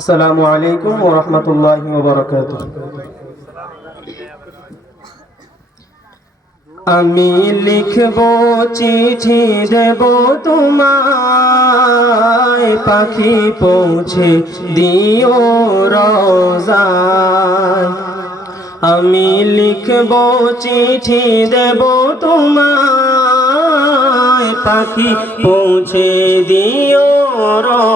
আসসালামু আলাইকুম ওয়া রাহমাতুল্লাহি ওয়া বারাকাতুহু। আমি লিখব, চিঠি দেব, তোমায় পাখি পৌঁছে দিও রোজায়। আমি লিখব, চিঠি দেব, তোমায় পাখি পৌঁছে দিও রোজায়।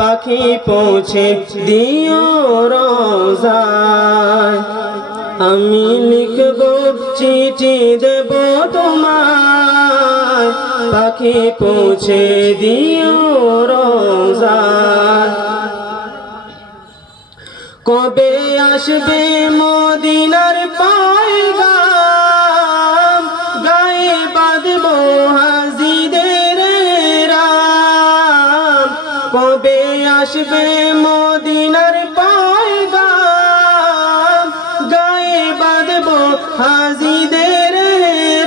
পাখি পৌঁছে দিও রোজায়। আমি লিখব চিঠি দেব তোমায়। পাখি পৌঁছে দিও রোজায়। কবে আসবে মদিনার পায়গাম? গায়ে বাঁধব হাজিদের কবে আসবে মদিনার পায়গাম। গায়ে বাঁধব হাজিদের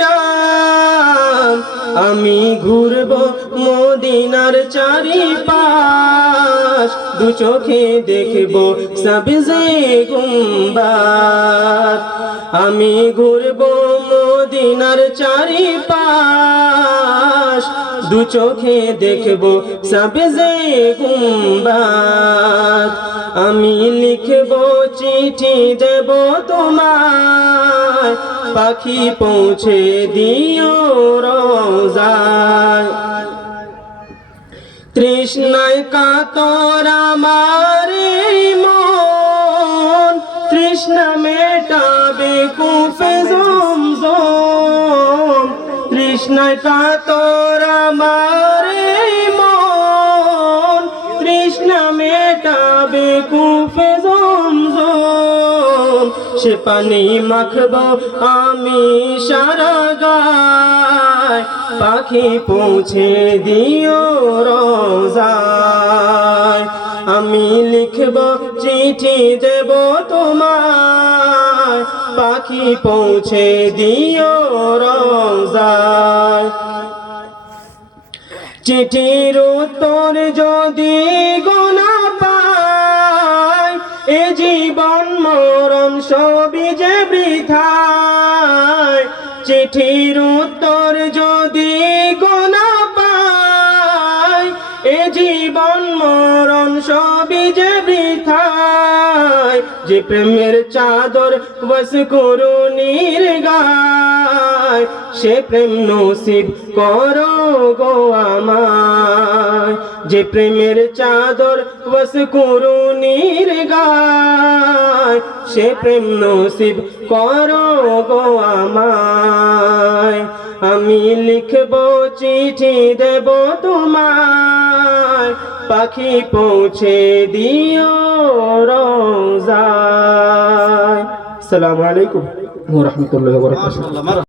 রাম। আমি ঘুরব মদিনার চারিপাশ। দু চোখে দেখব সবজে গুম্বাদ আমি ঘুরব মদিনার চারিপাশ। দু চোখে দেখব সবজে গুম্বাদ। আমি লিখব চিঠি দেব তোমায়, পাখি পৌঁছে দিও রোজায়। তৃষ্ণায় কাতর আমার মন, তৃষ্ণা মেটাবে কুফে জমজম তৃষ্ণায় কাতর আমার মন। তৃষ্ণা মেটাবে কুফে সে পানি মাখব আমি সারা গায়। পাখি পৌঁছে দিও রোজায়। আমি লিখব চিঠি দেব তোমায়। পাখি পৌঁছে দিও রোজায় চিঠির উত্তর যদি গোনা পায় এ জীবন মরণ সবই যে বৃথায়। চিঠির উত্তর যদি যে প্রেমের চাদর বস করুণীর গায় সে প্রেম নসিব করো গো আমায়। যে প্রেমের চাদর বস করুণীর গায় সে প্রেম নসিব করো গো আমায়। আমি লিখব চিঠি দেব তোমায় পাখি পৌঁছে দিও রোজা আসসালামু আলাইকুম। রাহমাতুল্লাহি